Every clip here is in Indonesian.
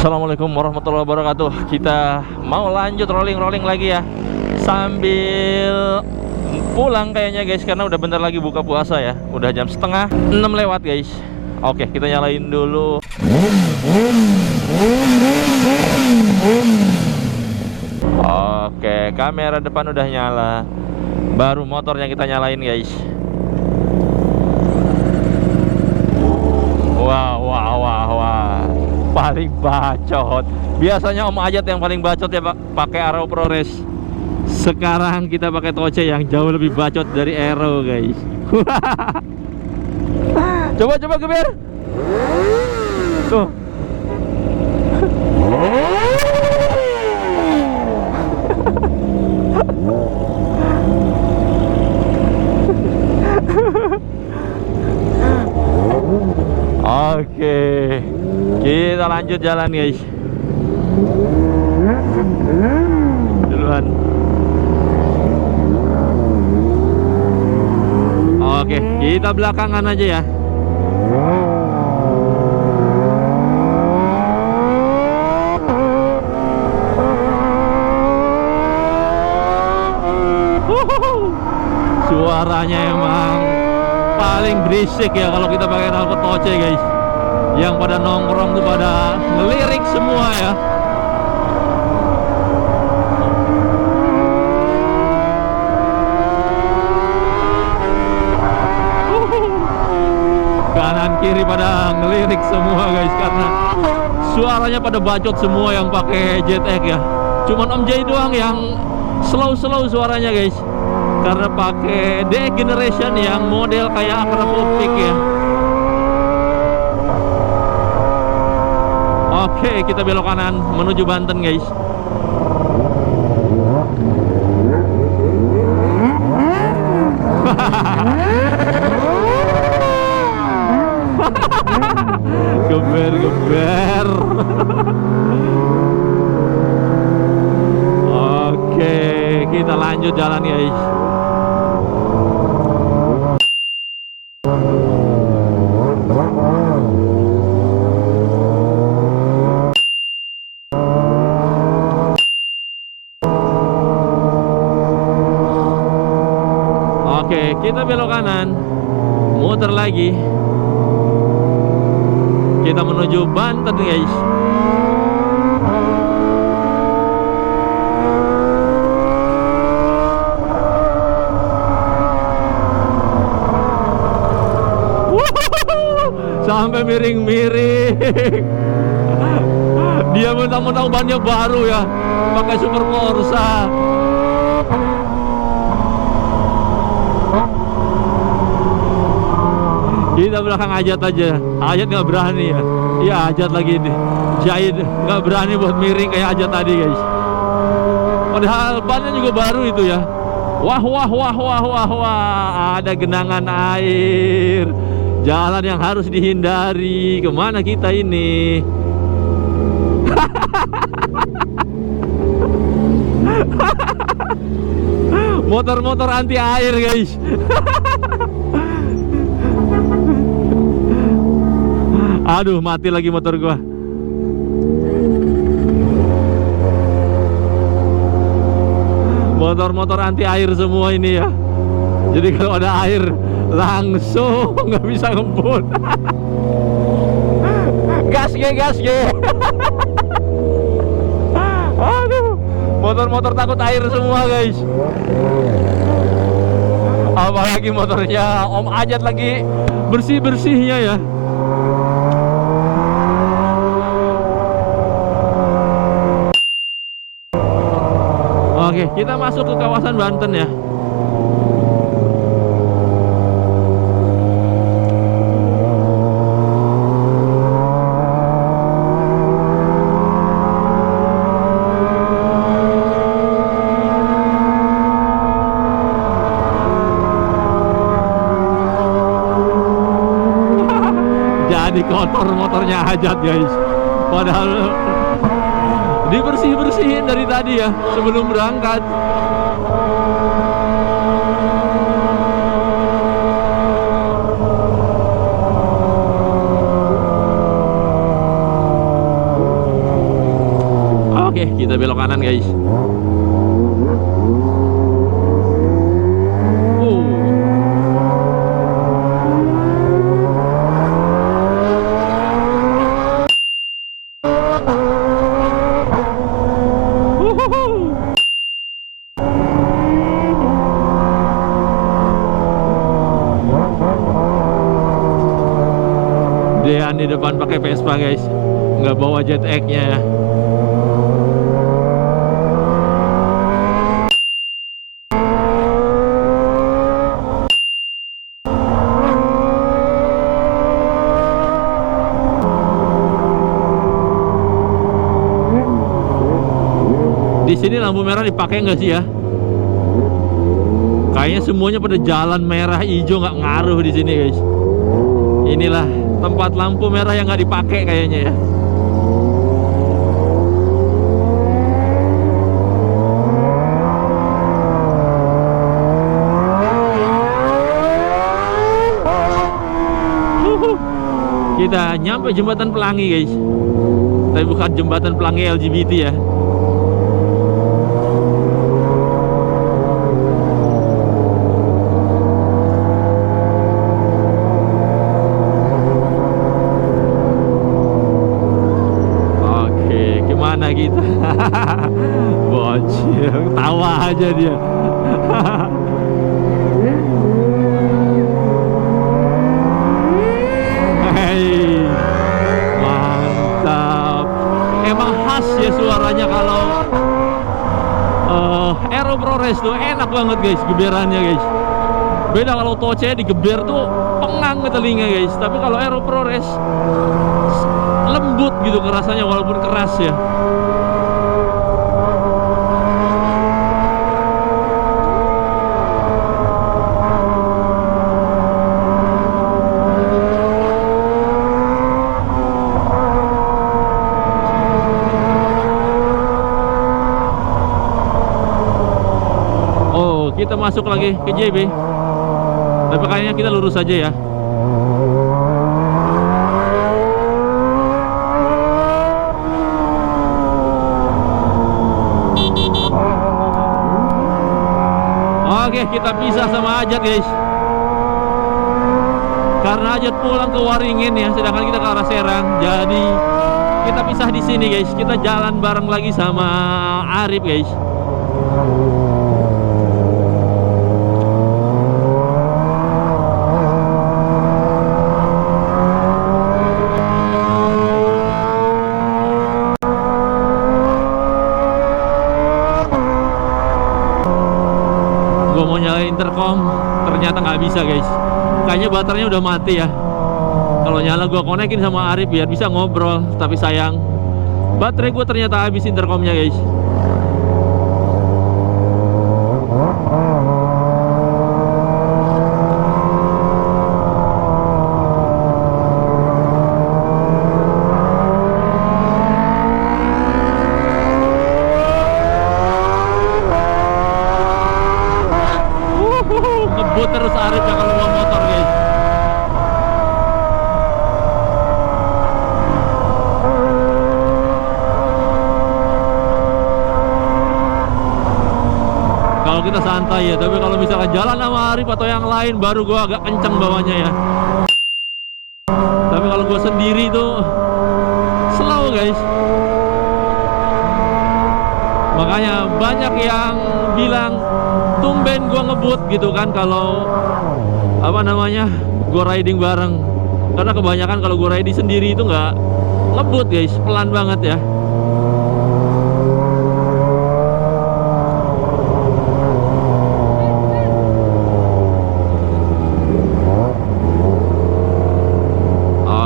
Assalamualaikum warahmatullahi wabarakatuh. Kita mau lanjut rolling lagi ya, sambil pulang kayaknya guys, karena udah bentar lagi buka puasa ya. Udah jam setengah 6 lewat guys. Oke, kita nyalain dulu. Oke, kamera depan udah nyala. Baru motornya kita nyalain guys. Wah, paling bacot. Biasanya Om Ajat yang paling bacot ya Pak, pakai Aero ProRes. Sekarang kita pakai Toce yang jauh lebih bacot dari Aero guys. Coba geber. Tuh. Oke, kita lanjut jalan guys. Duluan. Oke, kita belakangan aja ya. Suaranya emang paling berisik ya kalau kita pakai knalpot Toce guys. Yang pada nongkrong tuh pada ngelirik semua ya. Kanan kiri pada ngelirik semua guys, karena suaranya pada bacot semua yang pakai JTX ya. Cuman Om Jay doang yang slow suaranya guys, karena pakai DX Generation yang model kayak Akrab Optik ya. Oke, kita belok kanan menuju Banten guys. Geber. Oke, kita lanjut jalan guys. Oke, kita belok kanan, muter lagi. Kita menuju Banten guys. Sampai miring-miring. Dia mentang-mentang bannya baru ya, pakai Super Corsa. Kita belakang Ajat aja. Ajat nggak berani ya. Iya, Ajat lagi nih. Jahit nggak berani buat miring kayak Ajat tadi guys. Padahal bannya juga baru itu ya. Wah. Ada genangan air. Jalan yang harus dihindari. Kemana kita ini? Motor-motor anti air guys. Aduh, mati lagi motor gua. Motor-motor anti air semua ini ya. Jadi kalau ada air langsung nggak bisa ngebut. Gas ge. Aduh, motor-motor takut air semua guys. Apalagi motornya Om Ajat lagi bersih-bersihnya ya. Oke, kita masuk ke kawasan Banten ya. Jadi kotor motornya Ajat guys. Padahal dibersih-bersihin dari tadi ya sebelum berangkat. Oke, kita belok kanan guys. Dean di depan pakai Vespa guys, nggak bawa jet egg-nya ya. Di sini lampu merah dipakai nggak sih ya? Kayaknya semuanya pada jalan merah hijau, nggak ngaruh di sini guys. Inilah tempat lampu merah yang nggak dipakai kayaknya ya. Kita nyampe jembatan Pelangi guys, tapi bukan jembatan Pelangi LGBT ya. Mana kita? Bocil, tawa aja dia. Hei, mantap. Emang khas ya suaranya kalau Aero ProRace tuh enak banget guys, geberannya guys. Beda kalau Toce digeber tuh pengang ke telinga guys. Tapi kalau Aero ProRace lembut gitu kerasanya walaupun keras ya. Oh, kita masuk lagi ke JB. Tapi kayaknya kita lurus aja ya. Oke, kita pisah sama Ajat guys. Karena Ajat pulang ke Waringin ya, sedangkan kita ke arah Serang. Jadi kita pisah di sini guys. Kita jalan bareng lagi sama Arif guys. Gue mau nyalain intercom, ternyata nggak bisa guys. Kayaknya baterainya udah mati ya. Kalau nyala gue konekin sama Arif biar bisa ngobrol. Tapi sayang, baterai gue ternyata habis intercomnya guys. Ngebut terus Arif ya kalau bawa motor guys. Kalau kita santai ya, tapi kalau misalkan jalan sama Arif atau yang lain baru gua agak kenceng bawanya ya. Tapi kalau gua sendiri tuh slow guys. Makanya banyak yang bilang tumben gua ngebut gitu kan kalau apa namanya gua riding bareng. Karena kebanyakan kalau gua riding sendiri itu nggak ngebut guys, pelan banget ya.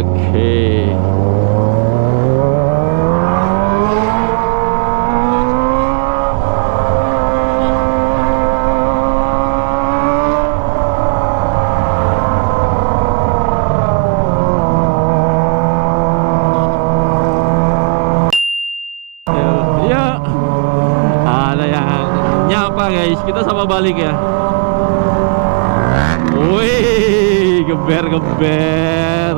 Oke. Ya, ada yang nyapa guys, kita sama balik ya. Wih, geber-geber.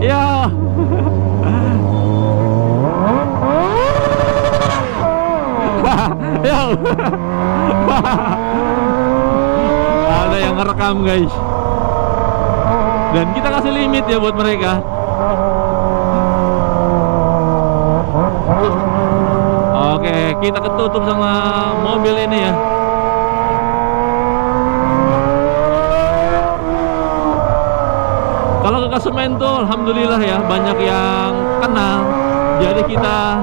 Ya. wow. Ada yang ngerekam guys. Dan kita kasih limit ya buat mereka. Oke, kita ketutup sama mobil ini ya. Kalau ke Kasemen tuh alhamdulillah ya, banyak yang kenal. Jadi kita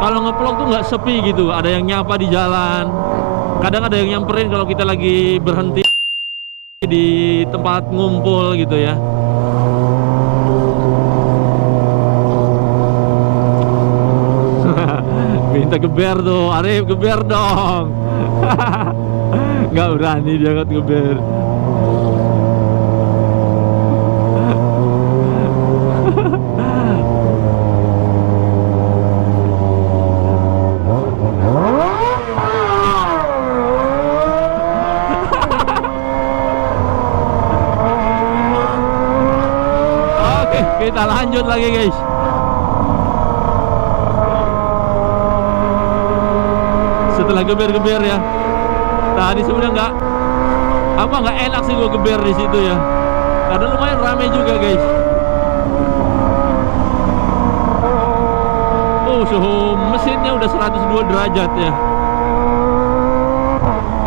kalau nge-vlog tuh nggak sepi gitu. Ada yang nyapa di jalan. Kadang ada yang nyamperin kalau kita lagi berhenti di tempat ngumpul gitu ya. Minta geber tuh, Arif geber dong. Nggak berani dia nggak geber. Oke, kita lanjut lagi guys. Setelah geber-geber ya, tadi sebenarnya nggak enak sih gue geber di situ ya, karena lumayan ramai juga guys. Suhu mesinnya udah 102 derajat ya.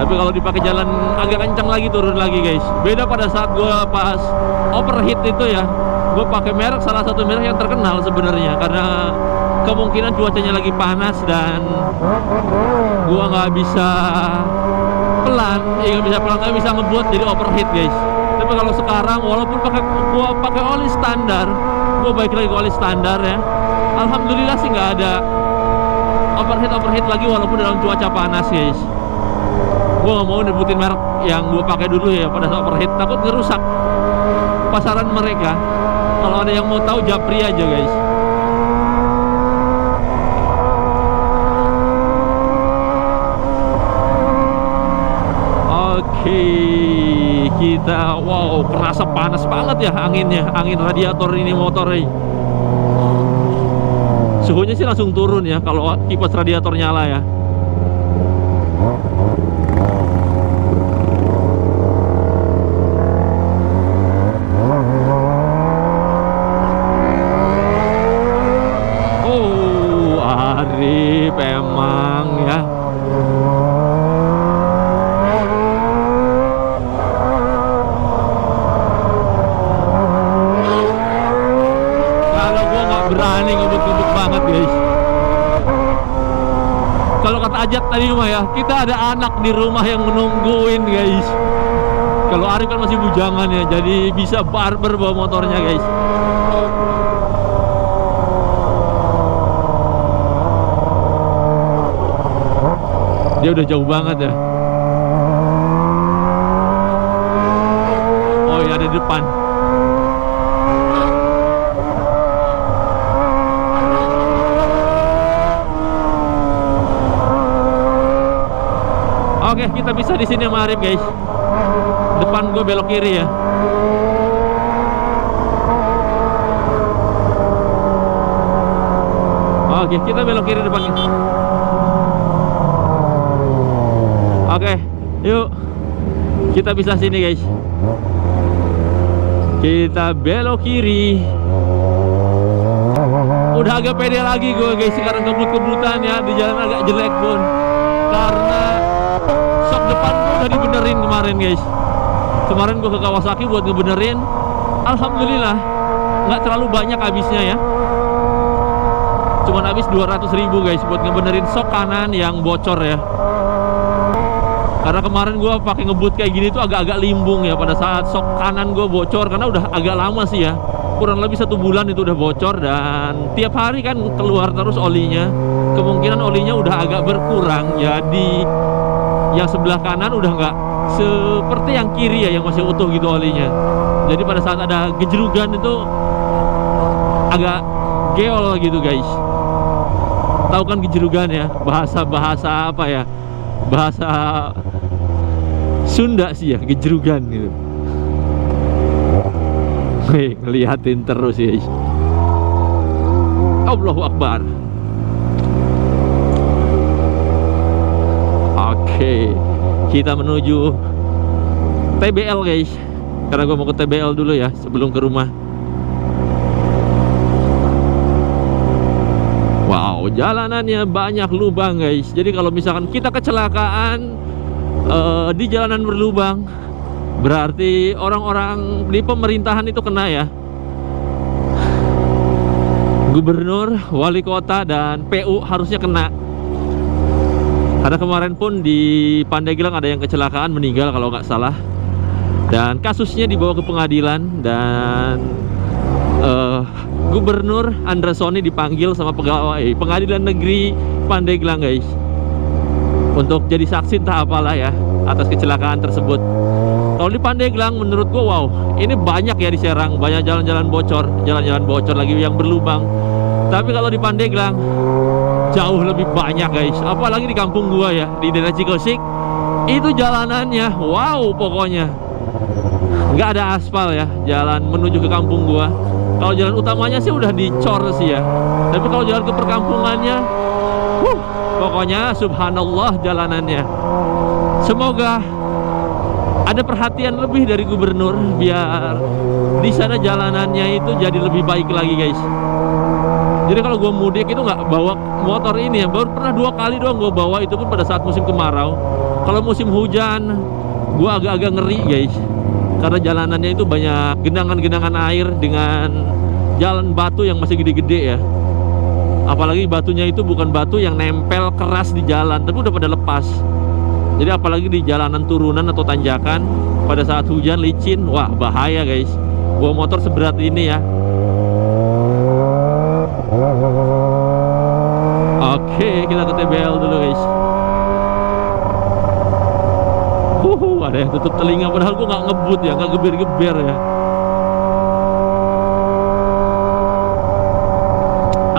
Tapi kalau dipakai jalan agak kencang lagi, turun lagi guys. Beda pada saat gue pas overheat itu ya, gue pakai merek, salah satu merek yang terkenal sebenarnya, karena kemungkinan cuacanya lagi panas dan gua nggak bisa pelan, nggak bisa ngebuat jadi overheat guys. Tapi kalau sekarang walaupun gua pakai oli standar, gua balik lagi ke oli standar ya, alhamdulillah sih nggak ada overheat lagi walaupun dalam cuaca panas guys. Gua nggak mau nyebutin merek yang gua pakai dulu ya pada saat overheat, takut ngerusak pasaran mereka. Kalau ada yang mau tahu, japri aja guys. Oke, kita wow, kerasa panas banget ya anginnya, angin radiator ini motor ini. Suhunya sih langsung turun ya kalau kipas radiator nyala ya. Oh, Arif emang ya. Berani ngebut-ngebut banget guys. Kalau kata Ajat tadi mah ya, kita ada anak di rumah yang menungguin guys. Kalau Arif kan masih bujangan ya, jadi bisa barber bawa motornya guys. Dia udah jauh banget ya. Oh ya, ada di depan. Oke, kita bisa di sini sama Arif guys. Depan gue belok kiri ya. Oke, kita belok kiri depannya. Oke, yuk. Kita bisa sini guys. Kita belok kiri. Udah agak pede lagi gue guys, sekarang kebut-kebutan ya, di jalan agak jelek pun. Karena sok depan gue udah dibenerin kemarin guys. Kemarin gue ke Kawasaki buat ngebenerin. Alhamdulillah nggak terlalu banyak habisnya ya. Cuman habis 200.000 guys buat ngebenerin sok kanan yang bocor ya. Karena kemarin gue pakai ngebut kayak gini tuh agak-agak limbung ya pada saat sok kanan gue bocor, karena udah agak lama sih ya. Kurang lebih 1 bulan itu udah bocor, dan tiap hari kan keluar terus olinya. Kemungkinan olinya udah agak berkurang, jadi yang sebelah kanan udah nggak seperti yang kiri ya, yang masih utuh gitu olinya. Jadi pada saat ada gejrugan itu agak geol gitu guys. Tahu kan gejrugan ya, bahasa apa ya, bahasa Sunda sih ya, gejrugan gitu. Ngeliatin terus ya. Allahu Akbar. Oke, kita menuju TBL guys, karena gue mau ke TBL dulu ya sebelum ke rumah. Wow, jalanannya banyak lubang guys. Jadi kalau misalkan kita kecelakaan di jalanan berlubang, berarti orang-orang di pemerintahan itu kena ya. Gubernur, wali kota, dan PU harusnya kena. Karena kemarin pun di Pandeglang ada yang kecelakaan, meninggal kalau nggak salah. Dan kasusnya dibawa ke pengadilan, dan Gubernur Andra Soni dipanggil sama pegawai Pengadilan Negeri Pandeglang guys, untuk jadi saksi entah apalah ya atas kecelakaan tersebut. Kalau di Pandeglang menurut gua wow, ini banyak ya di Serang, banyak jalan-jalan bocor lagi yang berlubang. Tapi kalau di Pandeglang jauh lebih banyak guys, apalagi di kampung gua ya, di daerah Cikosik, itu jalanannya wow, pokoknya nggak ada aspal ya jalan menuju ke kampung gua. Kalau jalan utamanya sih udah dicor sih ya, tapi kalau jalan ke perkampungannya pokoknya subhanallah jalanannya. Semoga ada perhatian lebih dari gubernur biar di sana jalanannya itu jadi lebih baik lagi guys. Jadi kalau gue mudik itu nggak bawa motor ini ya, baru pernah 2 kali doang gue bawa, itu pun pada saat musim kemarau. Kalau musim hujan gue agak-agak ngeri guys, karena jalanannya itu banyak genangan-genangan air dengan jalan batu yang masih gede-gede ya. Apalagi batunya itu bukan batu yang nempel keras di jalan, tapi udah pada lepas. Jadi apalagi di jalanan turunan atau tanjakan pada saat hujan licin, wah bahaya guys. Bawa motor seberat ini ya. Oke, kita ke TBL dulu guys. Ada yang tutup telinga, padahal gue nggak ngebut ya, nggak geber-geber ya.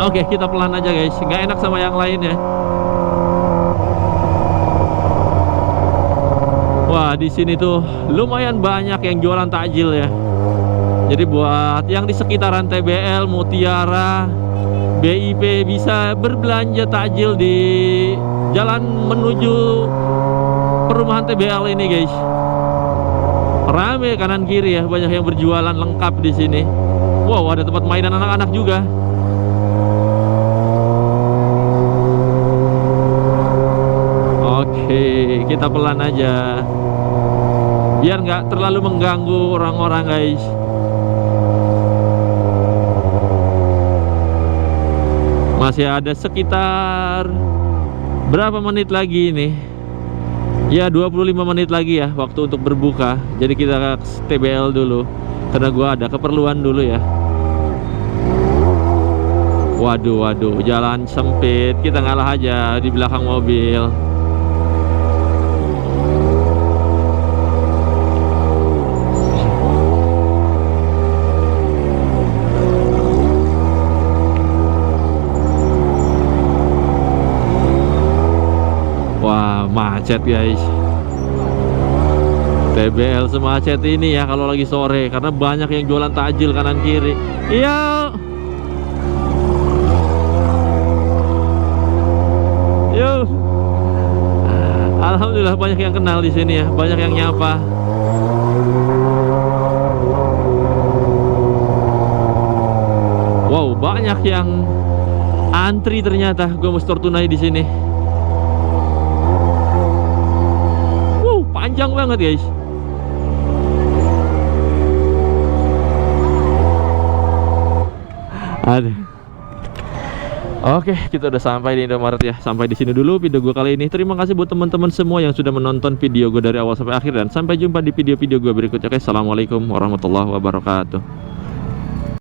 Oke, kita pelan aja guys, nggak enak sama yang lain ya. Wah, di sini tuh lumayan banyak yang jualan takjil ya. Jadi buat yang di sekitaran TBL, Mutiara, BIP bisa berbelanja takjil di jalan menuju perumahan TBL ini guys. Rame kanan kiri ya, banyak yang berjualan lengkap di sini. Wow, ada tempat mainan anak-anak juga. Oke, kita pelan aja biar nggak terlalu mengganggu orang-orang guys. Masih ada sekitar berapa menit lagi nih? Ya 25 menit lagi ya waktu untuk berbuka. Jadi kita ke TBL dulu, karena gua ada keperluan dulu ya. Waduh, jalan sempit, kita ngalah aja di belakang mobil. Macet guys, TBL semacet ini ya kalau lagi sore, karena banyak yang jualan takjil kanan kiri. Iya, yuk, alhamdulillah banyak yang kenal di sini ya, banyak yang nyapa. Wow, banyak yang antri ternyata. Gue mau store tunai di sini. Panjang banget guys. Aduh. Oke, kita udah sampai di Indomaret ya. Sampai di sini dulu video gue kali ini. Terima kasih buat teman-teman semua yang sudah menonton video gue dari awal sampai akhir, dan sampai jumpa di video-video gue berikutnya. Oke, assalamualaikum warahmatullahi wabarakatuh.